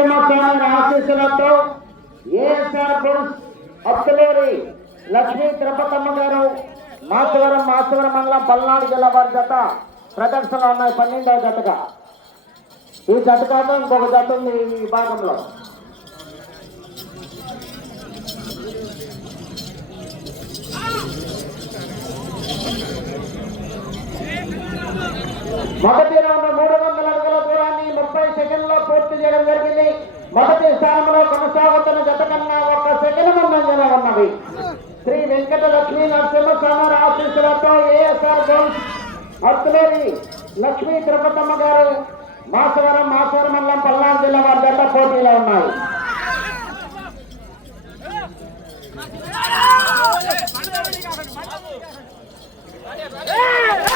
నరసింహస్వామి ఆశీస్సులతో ASR bulls Atluri Lakshmi Tirupatamma garu Machavaram Machavaram మండలం పల్నాడు జిల్లా వారి జత ప్రదర్శనలో ఉన్నాయి పన్నెండవ జతగా. ఈ జత కాక ఇంకొక జత ఉంది ఈ విభాగంలో. మొదటి రౌండ్ మూడు వందల అడుగుల దూరాన్ని ముప్పై సెకండ్లో పూర్తి చేయడం జరిగింది. మొదటి స్థానంలో కొనసాగుతున్న జత కన్నా ఒక సెకండ్ ముందంజలో ఉన్నవి. శ్రీ వెంకట లక్ష్మీ నరసింహస్వామి ఆశీస్సులతో ఏఎస్ఆర్ గోల్స్ అత్తులేరి లక్ష్మీ తిరుపతమ్మ గారు మాసవరం మాసవరం మండలం పల్నాడు జిల్లా వారి జత పోటీలో ఉన్నాయి. Yeah!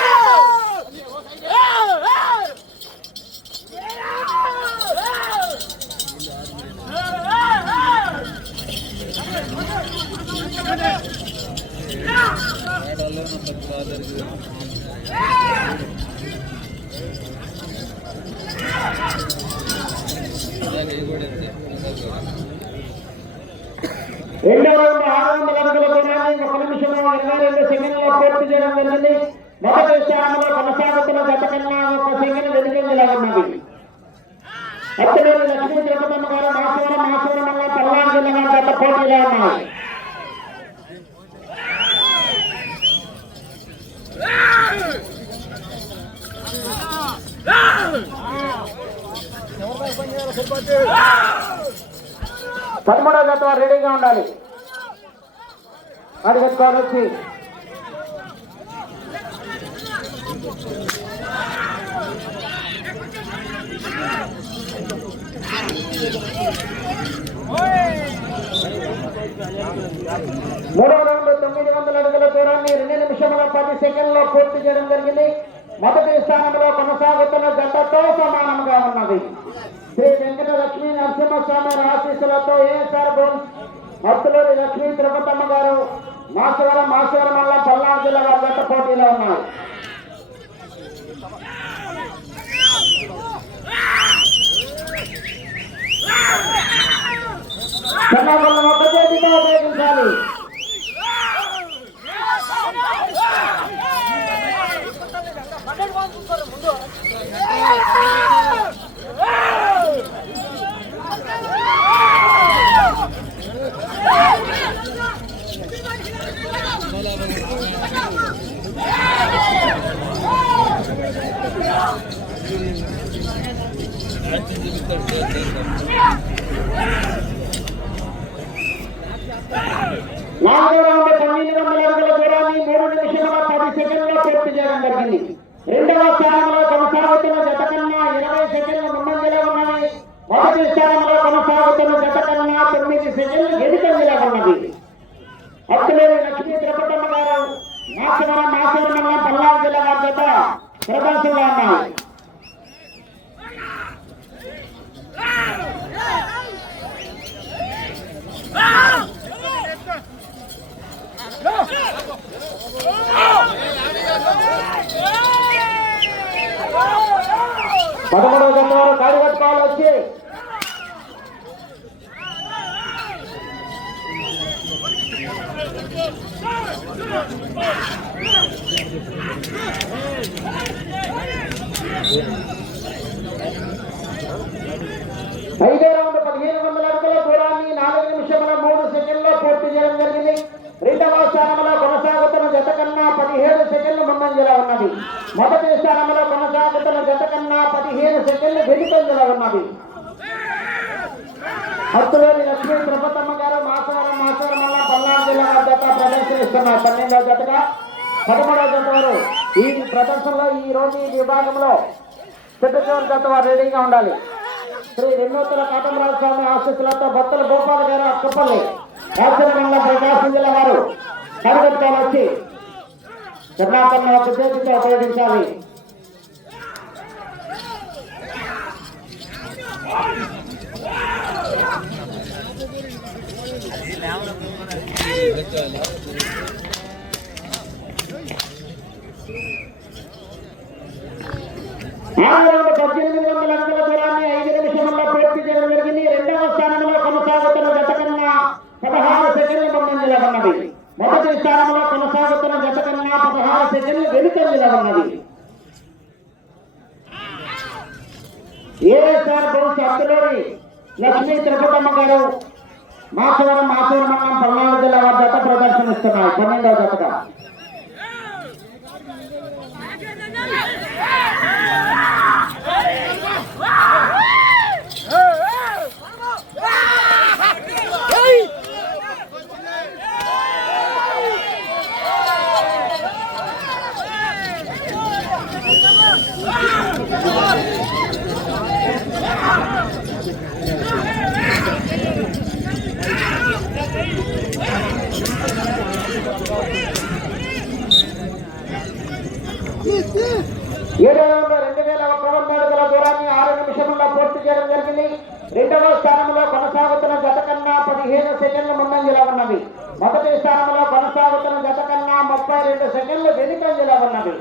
వెనుకంజలా ఉన్నది అత్తలూరి లక్ష్మీ తిరుపతమ్మ గారు మాసవరం మాసవరం వల్ల పల్నాడు జిల్లా వారి జత పోటీలో ఉన్నాయి పదమూడవ జత వారు రెడీగా ఉండాలి అడుగుకోవాలి వచ్చి మూడవ రౌండ్ తొమ్మిది వందల అడుగుల దూరాన్ని రెండు నిమిషముల పది సెకండ్లో పూర్తి చేయడం జరిగింది. మొదటి స్థానంలో కొనసాగుతున్న జతతో సమానంగా ఉన్నది. శ్రీ వెంకట లక్ష్మీ నరసింహస్వామి ఆశీస్సులతో ఏఎస్ఆర్ బోన్స్ మత్తులూరి లక్ష్మీ తిరుపతమ్మ గారు మాసవరం మాసవరం వల్ల పల్నాడు జిల్లా వారి జత పోటీలో ఉన్నారు సమాపంలో ఒక చేతిగా ఉపయోగించాలి Yeah రౌండ్ పన్నెండు వందల అడుగుల దూరాన్ని మూడు నిమిషముల పది సెకండ్లో పూర్తి చేయడం జరిగింది రెండవ స్థానంలో కొనసాగుతున్న జత కన్నా ఇరవై సెకండ్ల ముందంజలో ఉన్నది మొదటి స్థానంలో కొనసాగుతున్న జత కన్నా తొమ్మిది సెకండ్లు ఉన్నది? అత్తులేని లక్ష్మీ తిరుపతమ్మ గారు మాసవరం మాసవరం మండలం పల్నాడు జిల్లా వారి చేత ప్రదర్శనలో ఉన్నారు పదమూడవ జత వారు కాడిగట్టుకోవాలి వచ్చి ఐదో రౌండ్ పదిహేను వందల అడుగుల దూరాన్ని నాలుగు నిమిషముల మూడు సెకండ్లో పూర్తి చేయడం జరిగింది. రెండవ స్థానంలో కొనసాగుతున్న జత కన్నా పదిహేడు సెకండ్లు ముందంజలో ఉన్నది. మొదటి స్థానంలో కొనసాగుతున్న జత కన్నా పదిహేను సెకండ్లు వెనుకంజలో ఉన్నది. హత్తులోని లక్ష్మీ తిరుపతమ్మ ప్రదర్శనిస్తున్నారు పన్నెండవ జతగా పదమూడవ జత వారు ఈ ప్రదర్శనలో ఈ రోజు ఈ విభాగంలో చిత్తచూరు జత వారు రెడీగా ఉండాలి. శ్రీ రెన్నోతుల కాటమరాజు స్వామి ఆశీస్సులతో భక్తుల గోపాల్ గారు కుప్పల్లి రాష్ట్రంలో ప్రకాశం జిల్లా వారు కరగట్టుకోవాలి వచ్చి కర్ణాటక ఒక ఉపయోగించాలి ఆరు వందల పద్దెనిమిది వందల అడుగుల దూరాన్ని ఐదు నిమిషంలో పూర్తి చేయడం జరిగింది అత్తులూరి లక్ష్మీ తిరుపతమ్మ గారు మాచవరం మాచవరం మండలం పల్నాడు జిల్లా వారి జత ప్రదర్శనిస్తున్నారు పన్నెండవ జతగా. ఏడు వందల రెండు వేల ఒక వంద అడుగుల దూరాన్ని ఆరు నిమిషంలో పూర్తి చేయడం జరిగింది. రెండవ స్థానంలో కొనసాగుతున్న జత కన్నా పదిహేను సెకండ్లు ముందంజలా ఉన్నది మొదటి స్థానంలో కొనసాగుతున్న జత కన్నా ముప్పై రెండు సెకండ్లు వెనుకంజలా ఉన్నది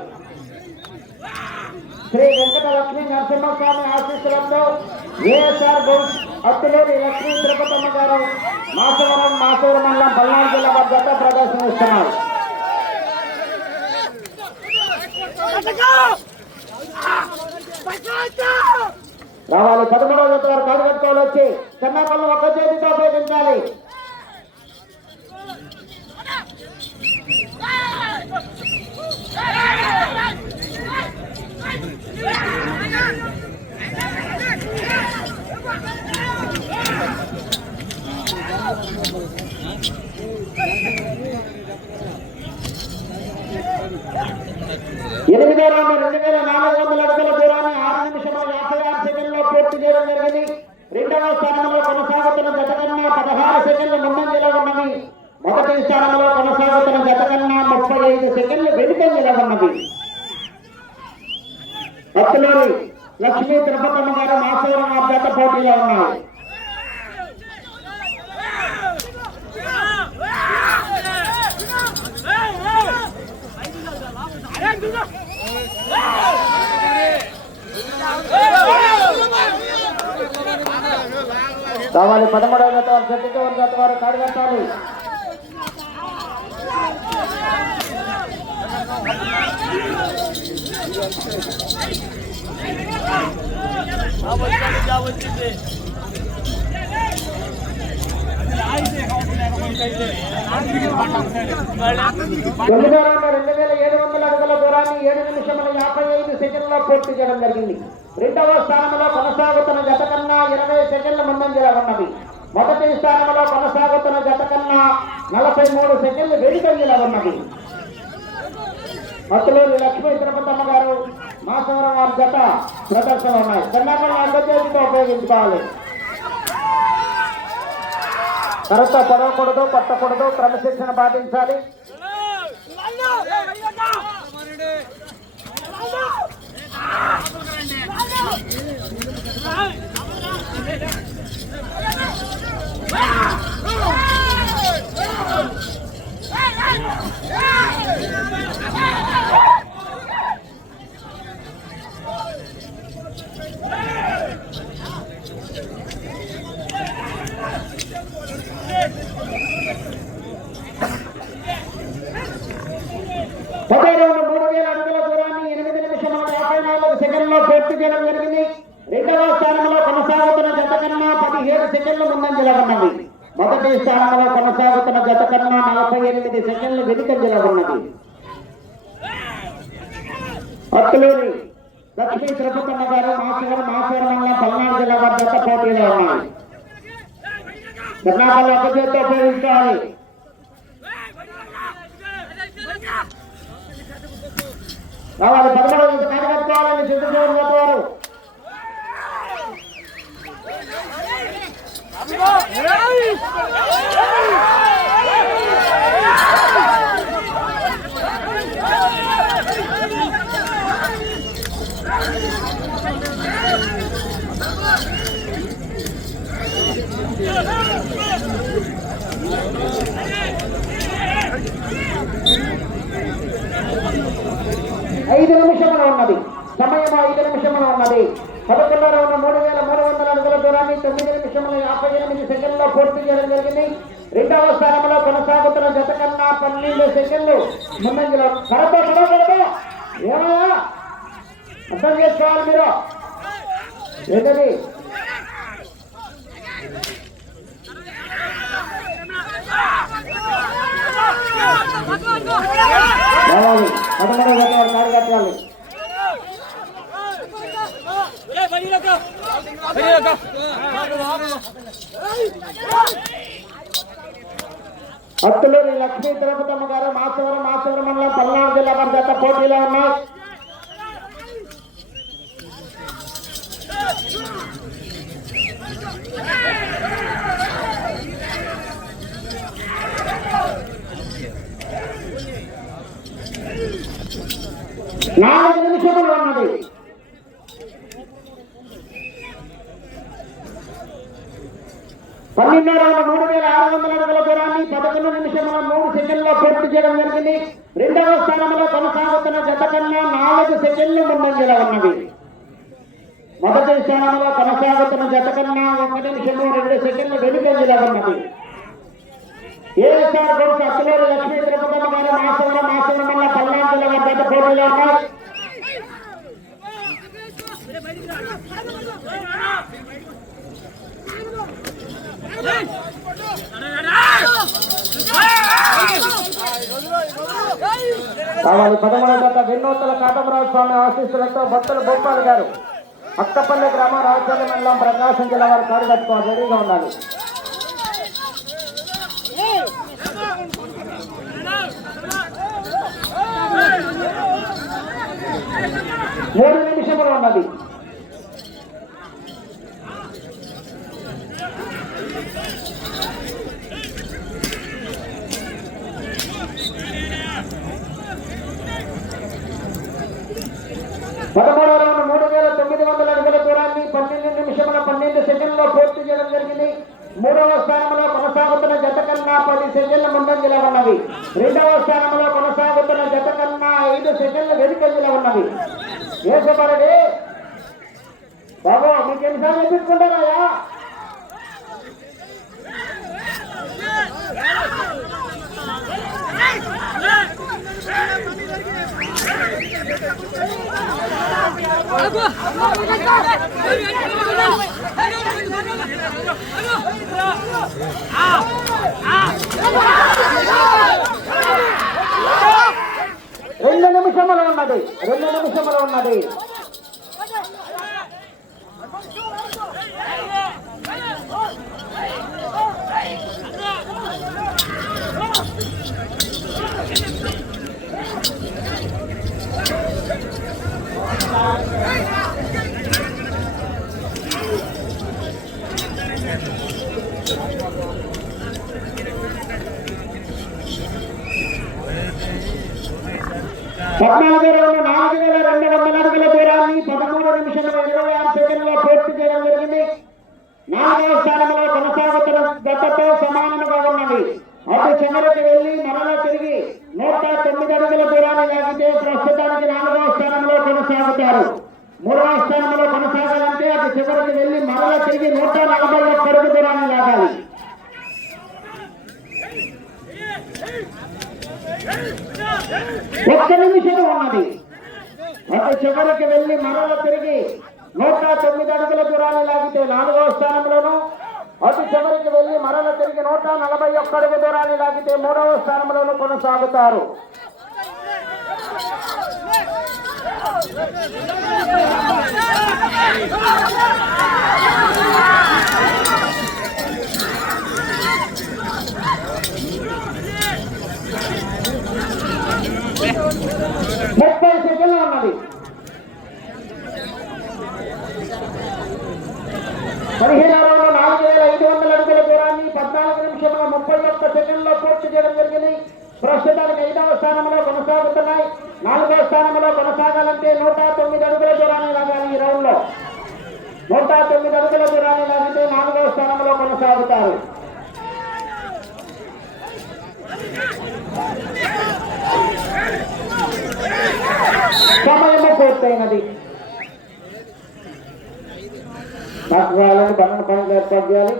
శ్రీ వెంకట నరసింహస్వామి ఆశీస్సులతో ఏఎస్ఆర్ గౌడ్ అత్తులూరి లక్ష్మీ తిరుపతమ్మ గారు మాసవరం మాసూరు మండలం పల్నాడు జిల్లా వారి జత ప్రదర్శనిస్తున్నారు రావాలి పదమూడవ జత వారు కాడు కట్టుకోవాలి వచ్చి పళ్ళు ఒక్క చేతితో ఉపయోగించాలి ఎనిమిదో రౌండ్ రెండు వేల నాలుగు వందల అడుగుల దూరాన్ని ఆరు నిమిషముల యాభై ఆరు సెకండ్లో పూర్తి చేయడం జరిగింది రెండవ స్థానంలో కొనసాగుతున్న జత కన్నా పదహారు సెకండ్ల ముందంజలో ఉన్నది మొదటి స్థానంలో కొనసాగుతున్న గత కన్నా ముప్పై ఐదు సెకండ్లు వెనుకంజలో ఉన్నది భక్తులూరి లక్ష్మీ తిరుపతమ్మ గారు మాసవరం అభ్యర్థ పోటీలో ఉన్నారు. రావాలి పదమూడవ గత వారు జట్టుకి ఒక వారు కాడు రెండు వేల ఏడు వందల అడుగుల దూరాన్ని ఏడు నిమిషముల యాభై ఐదు సెకండ్లో పూర్తి చేయడం జరిగింది. రెండవ స్థానంలో కొనసాగుతున్న గత కన్నా ఇరవై సెకండ్ల ముందంజలో ఉన్నది మొదటి స్థానంలో కొనసాగుతున్న జత కన్నా నలభై మూడు సెకండ్లు వెనుకంజలో ఉన్నది. మత్తులూరి లక్ష్మీ తిరుపతమ్మ గారు మాసవరం వారి జత ప్రదర్శన ఉన్నాయి. కన్నాకన్నా అందజేతితో ఉపయోగించుకోవాలి. కరెక్ట్ పడవకూడదు పట్టకూడదు క్రమశిక్షణ పాటించాలి పదో రౌండ్ మూడు వేల అడుగుల దూరాన్ని ఎనిమిది నిమిషముల యాభై నాలుగు సెకండ్లో పూర్తి చేయడం జరిగింది. రెండవ స్థానంలో కొనసాగుతున్న జత కన్నా పదిహేడు సెకండ్లు ముందంజలో ఉన్నది మొదటి స్థానంలో కొనసాగుతున్న జత కన్నా నలభై ఎనిమిది సెకండ్లు వెనుకంజలో ఉన్నది అత్తులూరి లక్ష్మీ తిరుపతమ్మ గారు మాసవరం మాసవరం పల్నాడు జిల్లా వారి జత పోటీలో ఉన్నాయి. కర్ణాటకలో ఒక చేత ఉపయోగించాలి రావాలి పదమూడు కార్యకర్తలని వారు ఐదు నిమిషమున ఉన్నది. సమయం ఐదు నిమిషమున ఉన్నది. పదకొండులో ఉన్న మూడు వేల మూడు వందల అడుగుల దూరాన్ని తొమ్మిది నిమిషముల యాభై ఎనిమిది సెకండ్లో పూర్తి చేయడం జరిగింది. రెండవ స్థానంలో కొనసాగుతున్న జత కన్నా పన్నెండు సెకండ్లు ముందంజలో కడప కడప అర్థం చేసుకోవాలి మీరు. ఏంటది? అత్తులూరి లక్ష్మీ తిరుపతమ్మ గారు మాసవరం మాసవరం మండలం పల్నాడు జిల్లా వారి జత పోటీలో ఉన్నాయి నాలుగు నిమిషములు ఉన్నది. పన్నెండు రోజుల మూడు వేల ఆరు వందల అడుగుల దూరాన్ని పదకొండు నిమిషముల మూడు సెకండ్లో పూర్తి చేయడం జరిగింది. రెండవ స్థానంలో కొనసాగుతున్న జత కన్నా నాలుగు సెకండ్లు ముందంజలో ఉన్నది. మొదటి స్థానంలో కొనసాగుతున్న జత కన్నా ఒక నిమిషము రెండు సెకండ్లు వెనుకంజలో ఉన్నది. ఏఎస్ఆర్ గౌడ్స్ అసలు కావాలి. పదమూడవ జత వెన్నూతల కాటమరాజు స్వామి ఆశీస్సులతో భక్తులు భూపాల్ గారు అక్కపల్లి గ్రామ రాజధాని మండలం ప్రకాశం జిల్లా వారు కారు కట్టుకోవాలి రెడీగా ఉండాలి మూడు నిమిషములు ఉన్నది పదమూడవ రౌండ్ మూడు వేల తొమ్మిది వందల అడుగుల దూరాన్ని పన్నెండు నిమిషముల పన్నెండు సెకండ్లో పూర్తి చేయడం జరిగింది మూడవ స్థానంలో కొనసాగుతున్న జత కన్నా పది సెకండ్ల ముందంజలో ఉన్నది రెండవ స్థానంలో కొనసాగుతున్న జత కన్నా ఐదు సెకండ్ల వెనుకంజలో ఉన్నది ఏసపరడి బాబు మీకు ఎన్నిసార్లు చెప్పించుకుంటారా రెండు నిమిషములు ఉన్నది రెండు నిమిషములు ఉన్నది పద్నాలుగు రెండు నాలుగు వేల రెండు వందల అడుగుల దూరాన్ని పదమూడు నిమిషముల ఇరవై ఆరు సెకండ్లో పూర్తి చేయడం జరిగింది. నాలుగవ స్థానంలో కొనసాగుతున్న గతతో సమానంగా ఉన్నది. అటు వెళ్ళి మరలా తిరిగి నూట తొమ్మిది అడుగుల దూరాన్ని లాగితే ప్రస్తుతానికి నాలుగవ స్థానంలో కొనసాగుతారు మూడవ స్థానంలో కొనసాగాలంటే అటు చివరికి వెళ్ళి మరల తిరిగి నూట నలభై ఒక్క దూరాన్ని లాగాలి. ఒక్క నిమిషం ఉన్నది. అటు చివరికి వెళ్ళి మరల తిరిగి నూట తొమ్మిది అడుగుల దూరాన్ని లాగితే నాలుగవ స్థానంలోనూ అటు చివరికి వెళ్ళి మరల తిరిగి నూట నలభై ఒక్క అడుగు దూరాన్ని లాగితే మూడవ స్థానంలోనూ కొనసాగుతారు. ముప్పై సెకండ్లు ఉన్నది. పదిహేను రోజులు నాలుగు వేల ఐదు వందల అడుగుల దూరాన్ని పద్నాలుగు నిమిషముల ముప్పై ఒక్క సెకండ్లో పూర్తి చేయడం జరిగింది. ప్రస్తుతానికి ఐదవ స్థానంలో కొనసాగుతున్నాయి. నాలుగవ స్థానంలో కొనసాగాలంటే నూట తొమ్మిది అడుగుల దూరాన్ని లాగాలి ఈ రౌండ్లో నూట తొమ్మిది అడుగుల దూరాన్ని లాగితే నాలుగవ స్థానంలో కొనసాగుతారు. సమయము పూర్తయినది. డాక్టర్ గారు బంధన పనులు ఏర్పాటు చేయాలి.